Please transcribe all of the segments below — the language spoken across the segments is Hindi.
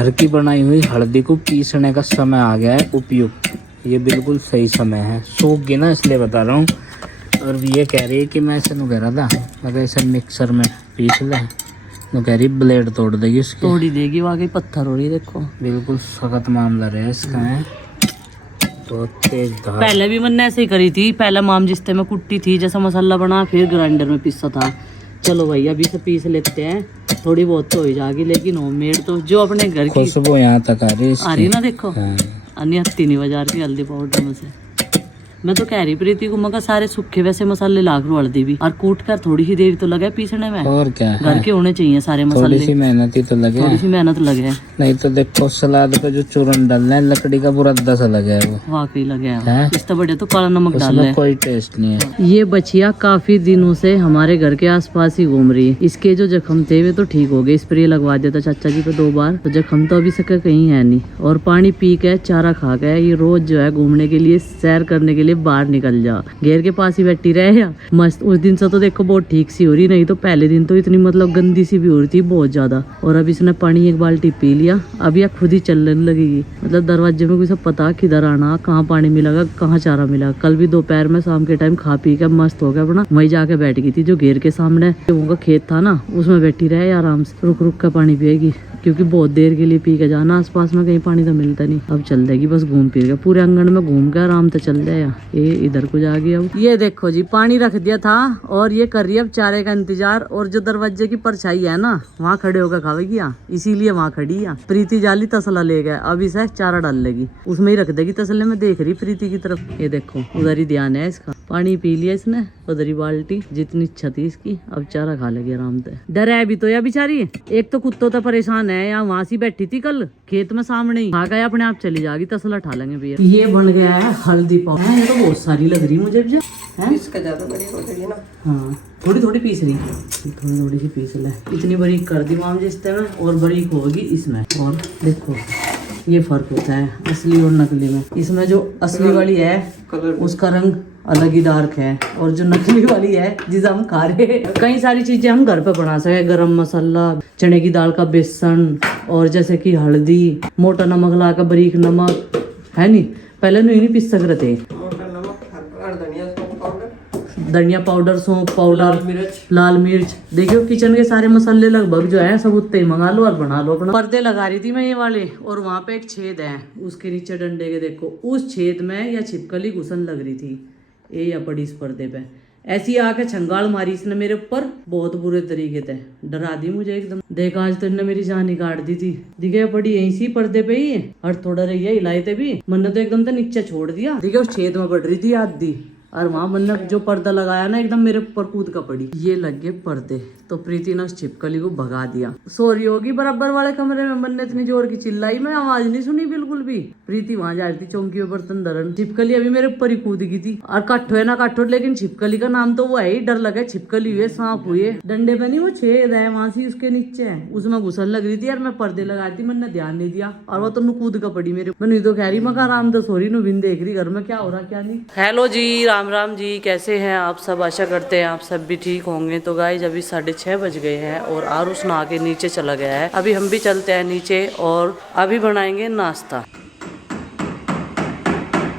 घर की बनाई हुई हल्दी को पीसने का समय आ गया है उपयुक्त। ये बिल्कुल सही समय है, सूख गई ना इसलिए बता रहा हूँ। और ये कह रही है कि मैं इसे कह रहा था अगर इसे मिक्सर में पीस ले तो कह रही ब्लेड तोड़ देगी उसकी। तोड़ ही देगी, वाकई पत्थर हो रही है देखो। बिल्कुल सख्त मामला रहा इसका है, तो तेज धार। पहले भी मैंने ऐसे ही करी थी, पहले माम जिसते में कुट्टी थी जैसा मसाला बना, फिर ग्राइंडर में पीसा था। चलो भाई अभी से पीस लेते हैं, थोड़ी बहुत तो हो जाएगी, लेकिन होममेड तो जो अपने घर की खुशबू यहाँ तक आ रही आ रही ना देखो। हाँ। अन्य हत्ती नहीं बाजार की हल्दी पाउडर में से। मैं तो कह रही प्रीति को, मगर सारे सूखे वैसे मसाले लाग रू हल्दी भी, और कूट कर थोड़ी ही देर तो लगे पीसने में। और क्या है? घर के होने चाहिए सारे मसाले, थोड़ी सी मेहनत ही तो लगे, थोड़ी सी मेहनत लगे। नहीं तो देखो सलाद पे जो चूरन डालना है लकड़ी का पूरा दस लगे है वो, वाकई लगे है? है। इस तो बढ़िया तो काला नमक डाल उसमें ले, कोई टेस्ट नहीं है। ये बछिया काफी दिनों से हमारे घर के आसपास ही घूम रही है। इसके जो जख्म थे वे तो ठीक हो गए, स्प्रे लगवा दिया था चाचा जी पे 2 बार, तो जख्म तो अभी से कहीं है नहीं। और पानी पी के चारा खा के ये रोज जो है घूमने के लिए, सैर करने के लिए बाहर निकल जा, घेर के पास ही बैठी रहे या मस्त। उस दिन से तो देखो बहुत ठीक सी हो रही, नहीं तो पहले दिन तो इतनी मतलब गंदी सी भी हो रही थी बहुत ज्यादा। और अब इसने पानी 1 बाल्टी पी लिया, अब यह खुद ही चलने लगेगी। मतलब दरवाजे में कुछ पता किधर आना, कहाँ पानी मिलेगा, कहाँ चारा मिला। कल भी दोपहर में शाम के टाइम खा पी के मस्त हो गया अपना, वहीं जाके बैठ गई थी जो घेर के सामने का खेत था ना, उसमें बैठी रहे आराम से, रुक रुक कर पानी पिएगी, क्योंकि बहुत देर के लिए पी के जाना, आसपास में कहीं पानी तो मिलता नहीं। अब चल देगी बस घूम फिर के, पूरे आंगन में घूम के आराम से चल जाएगा। ये इधर को जा गया। अब ये देखो जी पानी रख दिया था और ये कर रही है अब चारे का इंतजार। और जो दरवाजे की परछाई है ना, वहाँ खड़े होकर खावेगी, इसीलिए वहाँ खड़ी है। प्रीति जाली तसला ले गया, अब इसे चारा डाल लेगी, उसमें ही रख देगी तसले में। देख रही प्रीति की तरफ, ये देखो उधर ही ध्यान है इसका। पानी पी लिया इसने, उधर ही बाल्टी, जितनी इच्छा थी इसकी, अब चारा खा लेगी आराम से। डर है अभी तो या बेचारी, एक तो कुत्तों तो परेशान है, यहाँ वहाँ से बैठी थी कल खेत में सामने ही, खा गया अपने आप चली जाएगी, तसला उठा लेंगे भैया। ये बन गया है हल्दी पाउडर, ये तो बहुत सारी लग रही मुझे है? इसका ज्यादा बड़ी हो गई ना। हाँ थोड़ी थोड़ी पीस रही, थोड़ी थोड़ी सी पीस ले। इतनी बारीक कर दी माम जिस में, और बारीक होगी इसमें। और देखो ये फर्क होता है असली और नकली में। इसमें जो असली वाली है उसका रंग अलग ही डार्क है, और जो नकली वाली है जिसे हम खा रहे हैं, कई सारी चीजें हम घर पे बना सके, गरम मसाला, चने की दाल का बेसन, और जैसे कि हल्दी, मोटा नमक ला का बारीक नमक है नहीं, पहले नहीं पीस सक रहे थे। धनिया पाउडर, सौंफ पाउडर, लाल मिर्च, देखियो किचन के सारे मसाले लगभग जो है सब उतने ही मंगा लो और बना लो अपना। पर्दे लगा रही थी मैं ये वाले, और वहाँ पे एक छेद है उसके नीचे डंडे के, देखो उस छेद में या छिपकली घुसन लग रही थी, ये या पड़ी इस पर्दे पे। ऐसी आके छंगाल मारी इसने मेरे ऊपर बहुत बुरे तरीके से, डरा दी मुझे एकदम। देखा आज तो इन्हें मेरी जान ही काट दी थी। दिखे पड़ी यहीं सी पर्दे पे ही, और थोड़ा रही है हिलाए थे भी, मैंने तो एकदम से नीचे छोड़ दिया। देखिए उस छेद में बढ़ रही थी आधी, और वहाँ मैंने जो पर्दा लगाया ना एकदम मेरे ऊपर कूद का पड़ी। ये लग गए पर्दे, तो प्रीति ने उस छिपकली को भगा दिया। सो रही होगी बराबर वाले कमरे में, मैंने इतनी जोर की चिल्लाई, मैं आवाज नहीं सुनी बिल्कुल भी। प्रीति वहां जा रही थी चौंकी में बर्तन धरन, छिपकली अभी मेरे ऊपर ही कूद गई थी। और कट्ठो है ना कट्ठो, लेकिन छिपकली का नाम तो वो है ही, डर लगे छिपकली हुए, सांप हुए। डंडे पे नहीं वो छेद है वहां से उसके नीचे है, उसमें घुसन लग रही थी यार। मैं पर्दे लगाई थी, मैंने ध्यान नहीं दिया, और वो तो कूद का पड़ी मेरे। मैं तो कह रही मैं आराम तो सोरी नु बिन देख रही घर में क्या हो रहा क्या नहीं। हेलो जी, राम राम जी, कैसे हैं आप सब? आशा करते हैं आप सब भी ठीक होंगे। तो गाइस अभी 6:30 बज गए हैं और आरुष नहा के नीचे चला गया है। अभी हम भी चलते हैं नीचे और अभी बनाएंगे नाश्ता।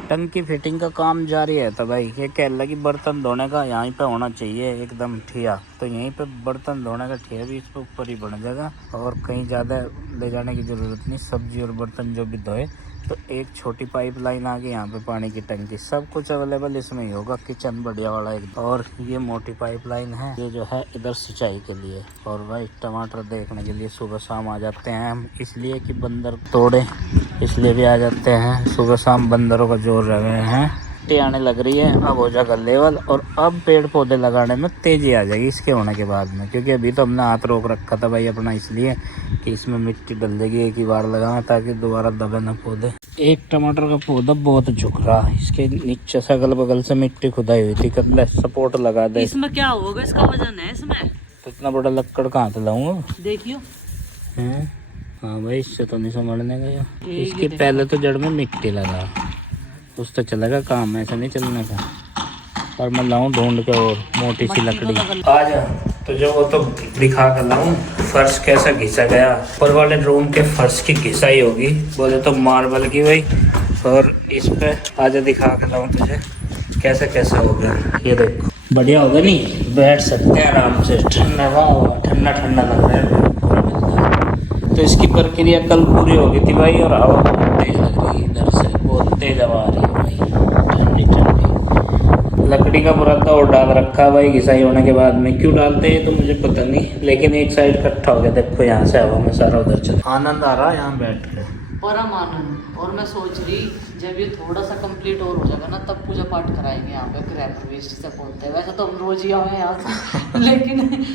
टंकी फिटिंग का काम जारी है। तो भाई ये कह लगी बर्तन धोने का यहीं पे होना चाहिए एकदम ठिया, तो यहीं पे बर्तन धोने का ठिया भी इसके ऊपर ही बन जाएगा, और कहीं ज़्यादा ले जाने की ज़रूरत नहीं। सब्जी और बर्तन जो भी धोए, तो एक छोटी पाइपलाइन आ गई यहाँ पे, पानी की टंकी, सब कुछ अवेलेबल इसमें ही होगा। किचन बढ़िया वाला एक, और ये मोटी पाइपलाइन है ये जो है इधर सिंचाई के लिए। और भाई टमाटर देखने के लिए सुबह शाम आ जाते हैं हम, इसलिए कि बंदर तोड़े इसलिए भी आ जाते हैं। सुबह शाम बंदरों का जोर रहे हैं। मिट्टी आने लग रही है, अब हो जाएगा लेवल, और अब पेड़ पौधे लगाने में तेजी आ जाएगी इसके होने के बाद में। क्योंकि अभी तो हमने हाथ रोक रखा था भाई अपना, इसलिए कि इसमें मिट्टी डल देगी एक ही बार लगाना, ताकि दोबारा दबे ना पौधे। एक टमाटर का पौधा बहुत झुक रहा, इसके नीचे से अगल बगल से मिट्टी खुदाई हुई थी, कदले सपोर्ट लगा दे। इसमें क्या होगा, इसका वजन है इसमें, तो इतना बड़ा लक्कड़ कहाँ से लाऊंगा, देखियो। हाँ भाई इससे तो नहीं संभलने गया। इसके पहले तो जड़ में मिट्टी लगा, उस तो चलेगा काम, ऐसा नहीं चलने का। और मैं लाऊं ढूंढ के और मोटी सी लकड़ी, आ जा तो जो वो तो दिखा कर लाऊं। फर्श कैसा घिसा गया, ऊपर वाले रूम के फर्श की घिसाई होगी, बोले तो मार्बल की भाई। और इस पे आज दिखा के लाऊं तुझे कैसे कैसे हो गया। ये देखो बढ़िया होगा नहीं, बैठ सकते हैं आराम से, ठंडा हवा, ठंडा ठंडा लग रहा है पूरा मिलता। तो इसकी प्रक्रिया कल पूरी हो गई थी भाई, और हवा बहुत तेज लग रही है, इधर से बहुत तेज हवा आ रही है भाई, ठंडी ठंडी। लकड़ी का बुरादा और डाल रखा है भाई घिसाई होने के बाद में, क्यों डालते हैं तो मुझे पता नहीं, लेकिन एक साइड इकट्ठा हो गया। देखो यहाँ से हवा में सारा उधर चल, आनंद आ रहा है यहाँ बैठ के, परम आनंद। और मैं सोच रही जब ये थोड़ा सा कंप्लीट और हो जाएगा ना, तब पूजा पाठ कराएंगे यहाँ पे, गृह प्रवेश जिसे बोलते हैं। वैसे तो हम रोज ही आए यहाँ से लेकिन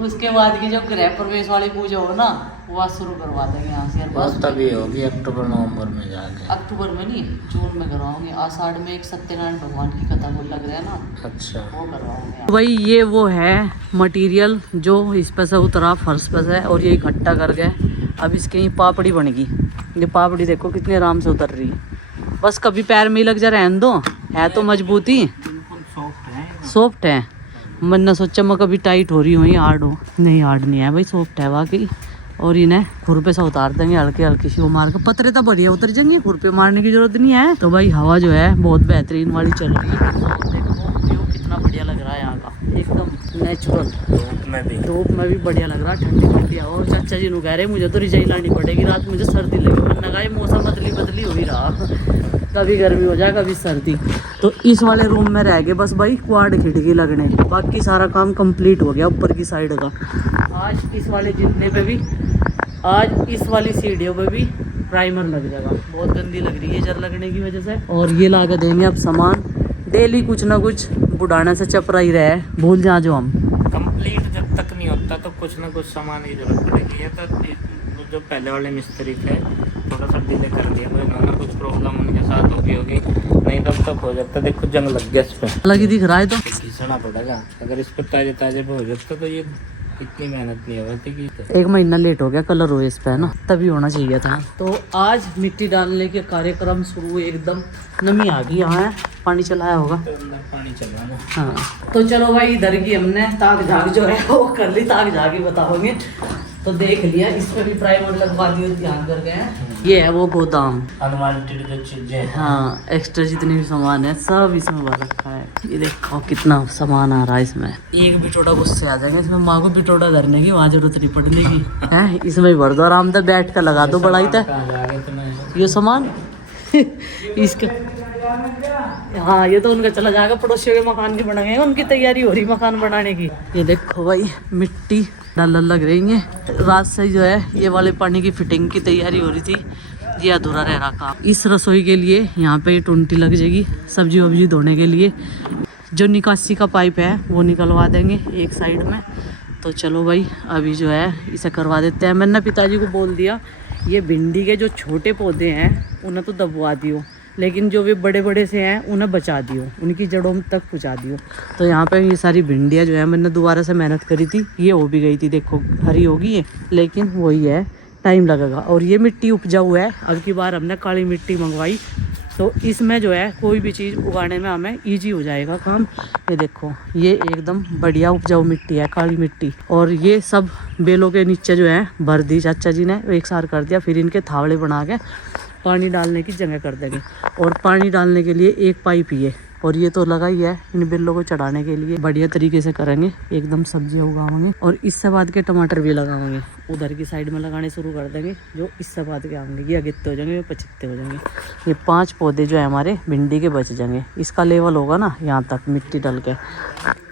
उसके बाद की जो गृह प्रवेश वाली पूजा हो ना, वो आज शुरू करवा देंगे यहाँ से। बस तभी होगी अक्टूबर नवंबर में जाके। अक्टूबर में नहीं, जून में करवाऊंगी। आषाढ़ में एक सत्यनारायण भगवान की कथा वो लग रहा है ना, अच्छा वो करवाऊंगी भाई। ये वो है मटेरियल जो इस पे से उतरा फर्श पे से, और ये इकट्ठा कर गए। अब इसके ही पापड़ी बनेगी। ये पापड़ी देखो कितनी आराम से उतर रही है, बस कभी पैर में ही लग जा, रहने दो, है तो मजबूती, सॉफ्ट है। मैंने सोचा मैं कभी टाइट हो रही हो या हार्ड हो, नहीं हार्ड नहीं है भाई, सॉफ्ट है वाकई। और इन्हें खुरपे से उतार देंगे हल्के हल्की सी, वो मार के पतरे तो बढ़िया उतर जाएंगे, खुरपे मारने की जरूरत नहीं है। तो भाई हवा जो है बहुत बेहतरीन वाली चल रही है। देखो व्यू कितना बढ़िया लग रहा है यहाँ का, एकदम नेचुरल। धूप में भी बढ़िया लग रहा है, ठंडी ठंडी। और चाचा जी नु कह रहे मुझे तो रिजाई लानी पड़ेगी, रात मुझे सर्दी लगी। मैंने कहा ये मौसम बदली बदली हो ही रहा, कभी गर्मी हो जाए कभी सर्दी। तो इस वाले रूम में रह गए बस भाई क्वाड खिड़की लगने, बाकी सारा काम कंप्लीट हो गया ऊपर की साइड का। आज इस वाले जितने पे भी, आज इस वाली सीढ़ियों पे भी प्राइमर लग जाएगा। बहुत गंदी लग रही है जर लगने की वजह से। और ये ला के देंगे अब सामान, डेली कुछ ना कुछ बुढ़ाने से चपरा ही रहे, भूल जा जो हम कंप्लीट जब तक नहीं होता तो कुछ ना कुछ सामान की जरूरत पड़ेगी। तो जो पहले वाले मिस्त्री थे थोड़ा सा डिले कर दिया, तो इन्होंने कुछ प्रॉब्लम उनके साथ होगी, नहीं तब तक हो जाता। देखो जंग लग गया इस पे, अलग ही दिख रहा है। तो घिसना पड़ेगा, अगर इस पर ताजे ताजे पे हो जाता तो ये इतनी मेहनत नहीं होती कि। एक महीना लेट हो गया कलर हुए इस पे, है ना, तभी होना चाहिए था। तो आज मिट्टी डालने के कार्यक्रम शुरू, एकदम नमी आ गई। यहाँ पानी चलाया होगा, तो अंदर पानी चल रहा है। हाँ तो चलो भाई, इधर की हमने ताक झाक जो है वो कर ली, ताक झाक ही बताओगे तो देख लिया। इस पे भी प्राइमर लगवा दिए, ध्यान कर गए हैं। ये है वो गोदाम, अनवांटेड जो चीजें, हाँ एक्स्ट्रा जितने भी सामान है सब इसमें भर रखा है। ये देखो कितना सामान आ रहा है इसमें, एक बिटोड़ा गुस्से आ जाएंगे इसमें। माँ को बिटोड़ा धरने की वहाँ जरूरत नहीं पड़ने की है, इसमें भर दो आराम से, बैठ कर लगा दो बड़ाई तक ये सामान इसका। हाँ ये तो उनका चला जाएगा, पड़ोसियों के मकान के बनेंगे, उनकी तैयारी हो रही मकान बनाने की। ये देखो भाई मिट्टी डल लग रही है, रात से जो है ये वाले पानी की फिटिंग की तैयारी हो रही थी, ये अधूरा रह रहा काम। इस रसोई के लिए यहाँ पे ये टुंटी लग जाएगी, सब्जी वब्जी धोने के लिए। जो निकासी का पाइप है वो निकलवा देंगे एक साइड में। तो चलो भाई अभी जो है इसे करवा देते हैं। मैंने पिताजी को बोल दिया ये भिंडी के जो छोटे पौधे हैं उन्हें तो दबवा दियो, लेकिन जो भी बड़े बड़े से हैं उन्हें बचा दियो, उनकी जड़ों तक पहुँचा दियो। तो यहाँ पे ये सारी भिंडियाँ जो है मैंने दोबारा से मेहनत करी थी, ये हो भी गई थी, देखो हरी होगी ये, लेकिन वही है टाइम लगेगा। और ये मिट्टी उपजाऊ है, अब की बार हमने काली मिट्टी मंगवाई, तो इसमें जो है कोई भी चीज़ उगाने में हमें ईजी हो जाएगा काम। ये देखो ये एकदम बढ़िया उपजाऊ मिट्टी है, काली मिट्टी। और ये सब बेलों के नीचे जो है भर दी चाचा जी ने, एक सार कर दिया। फिर इनके थावड़े बना के पानी डालने की जगह कर देंगे। और पानी डालने के लिए एक पाइप ही है, और ये तो लगा ही है इन बेलों को चढ़ाने के लिए। बढ़िया तरीके से करेंगे, एकदम सब्जियां उगाएंगे। और इससे बाद के टमाटर भी लगाएंगे, उधर की साइड में लगाने शुरू कर देंगे। जो इससे बाद के आएंगे ये अगित्ते हो जाएंगे, ये पचित्ते हो जाएंगे। ये 5 पौधे जो है हमारे भिंडी के बच जाएंगे। इसका लेवल होगा ना यहाँ तक मिट्टी डाल के।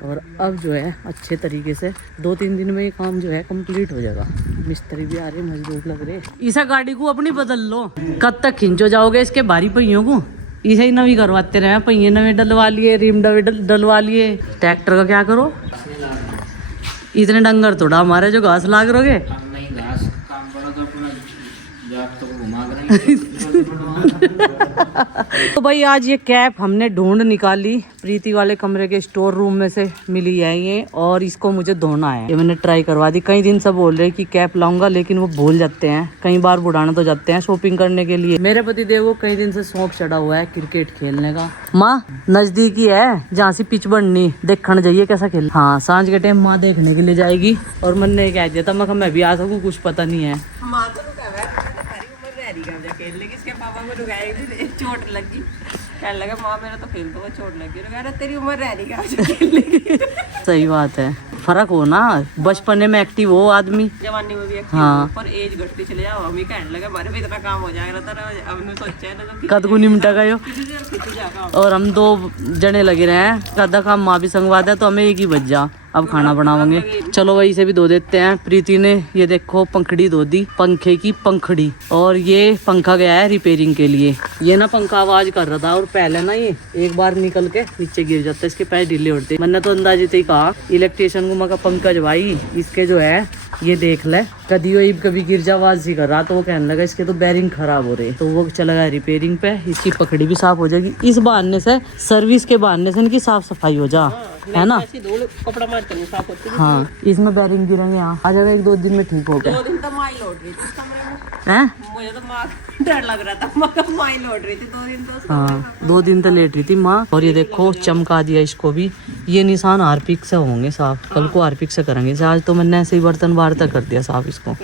और अब जो है अच्छे तरीके से 2-3 दिन में ये काम जो है कंप्लीट हो जाएगा। मिस्त्री भी आ रहे, मजदूर लग रहे। इस गाड़ी को अपनी बदल लो, कब तक खिंचो जाओगे इसके भारी पहियों को। इसे ही नवी करवाते रहे, पहिए नवे डलवा लिए, रिम डलवा लिए। ट्रैक्टर का क्या करो, इतने डंगर थोड़ा हमारे जो घास लाग रहोगे। तो भाई आज ये कैप हमने ढूंढ निकाली, प्रीति वाले कमरे के स्टोर रूम में से मिली है ये, और इसको मुझे धोना है। ये मैंने ट्राई करवा दी। कई दिन से बोल रहे कि कैप लाऊंगा, लेकिन वो भूल जाते हैं। कई बार बुढ़ाना तो जाते हैं शॉपिंग करने के लिए। मेरे पति देव को कई दिन से शौक चढ़ा हुआ है क्रिकेट खेलने का। माँ नजदीकी है जहाँ से पिच बननी, देखने जाइए कैसा खेल। हाँ सांझ के टाइम माँ देखने के लिए जाएगी, और मन ने कह दिया था मैं भी आ सकूँ, कुछ पता नहीं है। खेलने की इसके पापा को चोट लगी, कहने लगा माँ मेरा तो खेल दो, चोट लगी। अरे तेरी उम्र रह रही है। सही बात है, फर्क हो ना, बचपन में एक्टिव हो आदमी, जवानी में भी एक्टिव हो, पर एज घटती चले जाओ। हम ही कहने लगे हमारे भी इतना काम हो जाएगा, अब ने सोचा है ना कद को निमटा गए और हम 2 जने लगे रहे हैं। कदा काम माँ भी संगवा दे तो हमें एक ही बच जा। अब खाना बनाएंगे, चलो वही से भी धो देते हैं। प्रीति ने ये देखो पंखड़ी धो दी, पंखे की पंखड़ी। और ये पंखा गया है रिपेयरिंग के लिए। ये ना पंखा आवाज कर रहा था, और पहले ना ये एक बार निकल के नीचे गिर जाता है, इसके पैर ढीले उड़ते। मैंने तो अंदाजे ही कहा इलेक्ट्रिशियन को, मगर पंकज भाई इसके जो है ये देख ले, कभी गिर जा आवाज ही कर रहा। तो वो कहने लगा इसके तो बैरिंग खराब हो रहे, तो वो चला गया रिपेयरिंग पे। इसकी पकड़ी भी साफ हो जाएगी, इस बहाने से, सर्विस के बहाने से इनकी साफ सफाई हो जा, है ना। कपड़ा मार साफ होती है। हाँ इसमें बैरिंग गिरेंगे, यहाँ आ जाएगा 1-2 दिन में ठीक हो गया। 2 दिन तो माई लौट रही थी कमरे में, हैं मुझे तो माँ डर लग रहा था, मगर माई लौट रही थी 2 दिन तो। हाँ 2 दिन तो लेट रही थी माँ। और ये देखो चमका दिया इसको भी। ये निशान हार्पिक से होंगे साफ, कल को हार्पिक से करेंगे। आज तो मैंने ऐसे ही बर्तन बाहर तक कर दिया साफ इसको।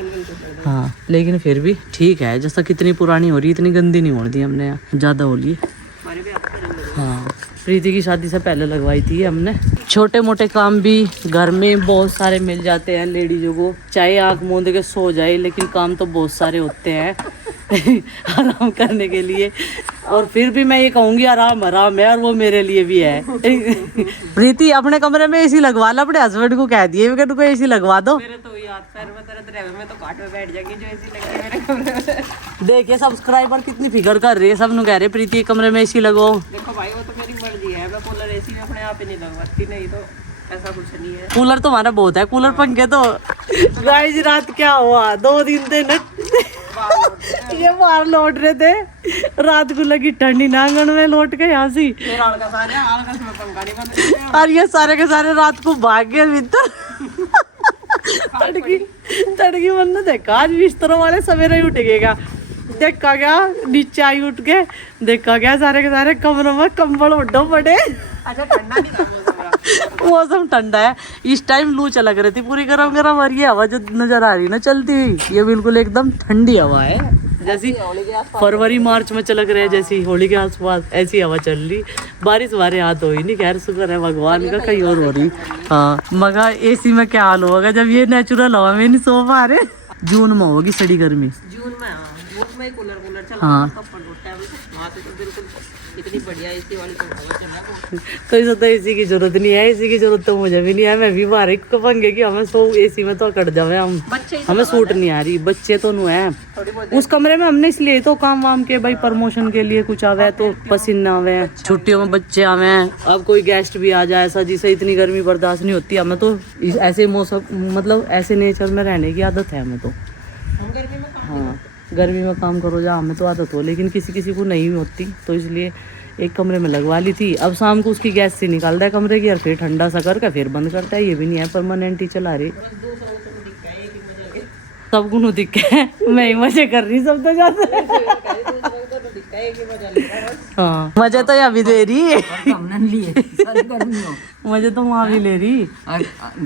हाँ लेकिन फिर भी ठीक है, जैसा कितनी पुरानी हो रही इतनी गंदी नहीं हो रही हमने, ज्यादा हो रही। हाँ प्रीति की शादी से पहले लगवाई थी हमने। छोटे मोटे काम भी घर में बहुत सारे मिल जाते हैं लेडीजों को, चाहे आँख मूंद के सो जाए, लेकिन काम तो बहुत सारे होते हैं आराम करने के लिए। और फिर भी मैं ये कहूँगी आराम है, और वो मेरे लिए भी है। प्रीति अपने कमरे में एसी लगवा लो, अपने हस्बैंड को कह दिए कि तुमको एसी लगवा दो। मेरे तो याद पैर में दर्द रहे, मैं तो काट में बैठ जाएंगी जो एसी लगी मेरे कमरे में। देखिए सब्सक्राइबर कितनी फिकर कर रही है, सब नु कह रहे प्रीति कमरे में एसी लगो। देखो भाई वो तो मेरी मर्जी है, मैं कूलर एसी में अपने आप ही नहीं लगवाती, नहीं तो ऐसा कुछ नहीं है। कूलर तो हमारा बहुत है, कूलर पंखे तो। गाइस रात क्या हुआ, 2 दिन थे न ये बाहर लौट रहे थे, रात को लगी ठंडी नांगन में लौट के यहाँ से, और ये सारे के सारे रात को भाग गए भीतर। तड़की मन ने देखा आज बिस्तरों वाले सवेरे ही उठेगा, देखा क्या नीचे आई उठ के, देखा क्या सारे के सारे कमरों में कंबल उड्डो पड़े। अच्छा ठंडा नहीं था मौसम ठंडा है इस टाइम, लू चलक रही थी पूरी गरम गरम, और ये हवा जो नजर आ रही ना चलती हुई, ये बिल्कुल एकदम ठंडी हवा है, जैसी फरवरी मार्च में चलक रहे, जैसी होली के आसपास ऐसी हवा चल रही। बारिश हमारे हाथ हो ही नहीं, खैर शुक्र है भगवान का, कहीं और हो रही। हाँ मगर एसी में क्या हाल होगा जब ये नेचुरल हवा में नहीं सो पा रहे। जून में होगी सड़ी गर्मी, जून में कूलर चला। हाँ इतनी बढ़िया एसी वाली तो इसे तो एसी की जरूरत नहीं है, एसी की जरूरत तो मुझे भी नहीं है। मैं भी बाहर ही पंगे की हमें सो एसी में तो कट जावे हम, हमें सूट नहीं आ रही। बच्चे तो नु है उस कमरे में, हमने इसलिए तो काम वाम के भाई प्रमोशन के लिए कुछ आवे तो पसीना आवे, छुट्टियों में बच्चे आवे, अब कोई गेस्ट भी आ जाए ऐसा जिसे इतनी गर्मी बर्दाश्त नहीं होती। हमें तो ऐसे मौसम मतलब ऐसे नेचर में रहने की आदत है हमें तो। हाँ गर्मी में काम करो जा, हमें तो आदत हो, लेकिन किसी किसी को नहीं होती, तो इसलिए एक कमरे में लगवा ली थी। अब शाम को उसकी गैस से निकालता है कमरे की, और फिर ठंडा सा करके फिर बंद करता है। ये भी नहीं है परमानेंट ही चला रही, सबको नु दिक्कत है, मैं ही मजे कर रही सब तो ज्यादा। हाँ मजे तो यहाँ भी दे रही, मजे तो वहाँ भी ले रही।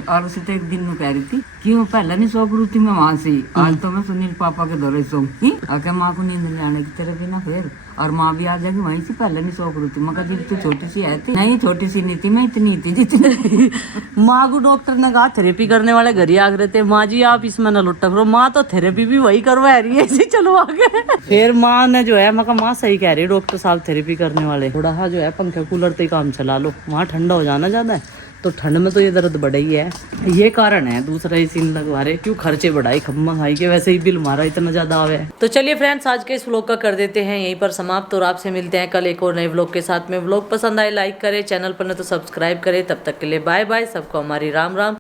और उसे तो एक दिन में कह रही थी कि वो पहले नहीं सो रही थी मैं वहाँ से, आज तो मैं सुनील पापा के दौरे सोऊंगी, आके माँ को नींद नहीं आने की तरह बिना, फिर और माँ भी आ जाएगी वहीं से, पहले नहीं सो रही थी। मैं कहा तू छोटी सी है थी, नहीं छोटी सी नहीं थी, मैं इतनी थी जितनी। माँ को डॉक्टर ने कहा थेरेपी करने वाले घर ही आ रहे थे, माँ जी आप इसमें न लुट्टा करो। माँ तो थेरेपी भी वही करवा रही है, ऐसे चलवा के। फिर माँ ने जो है, मैं कहा माँ सही कह रही है डॉक्टर साहब थेरेपी करने वाले, थोड़ा सा जो है पंखे कूलर से काम चला लो, वहाँ ठंडा हो जाना ज्यादा है, तो ठंड में तो ये दर्द बढ़ा ही है, ये कारण है। दूसरा ही सीन लगवा रहे, क्यों खर्चे बढ़ाई खम्मा खाई के, वैसे ही बिल हमारा इतना ज्यादा आवे। तो चलिए फ्रेंड्स आज के इस व्लॉग का कर देते हैं यहीं पर समाप्त, और आपसे मिलते हैं कल एक और नए व्लॉग के साथ में। व्लॉग पसंद आए लाइक करें, चैनल पर न तो सब्सक्राइब करें। तब तक के लिए बाय बाय, सबको हमारी राम राम।